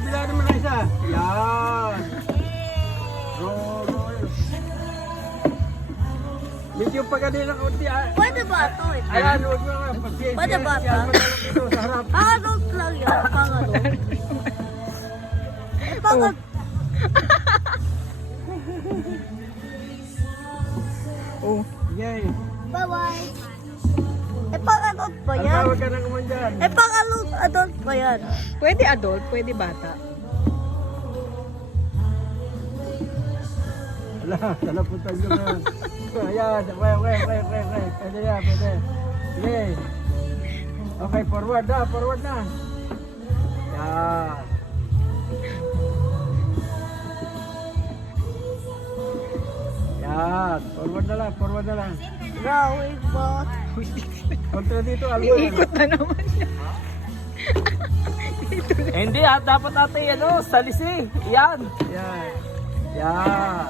kabila naman ang isa. Yan. Roll. Medyo pa kanina kaunti. Pwede ba ito? Ayan, huwag mo nga. Pagsiyensya. Pwede ba ito? Yan mo na lang ito sa harap. Pang-adult lang yan. Pang-adult. Pang-adult. Oh. Yay. Bye-bye. Pang-adult ba Ang yan? tawag ka na naman dyan. Pang-adult ba yan? Pwede adult, pwede bata. Wala, talaputan nyo na. Ayan, okay. Pwede na, pwede. Sige. Okay, forward na. Yan. Yan, forward na lang. Drawing bot. Kontra dito, Alma. Iikot na naman siya. Hindi dapat ate salisi. Yan. Yan.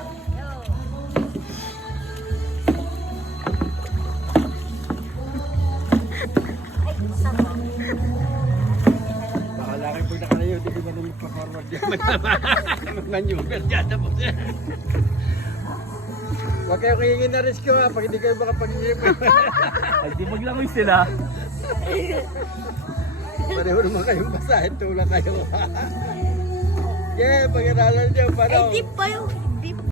Bahala kayo pag nakalayo, hindi ko na magpa-forward yan. Mag-maneuver dyan. Huwag kayo kayingin na risk ha, pag hindi kayo makapag-iip. Ay di maglangoy sila. Pareho naman kayong basahin, tulak kayo. Yeah, pag-aralan nyo, Ay, paano? di pa yung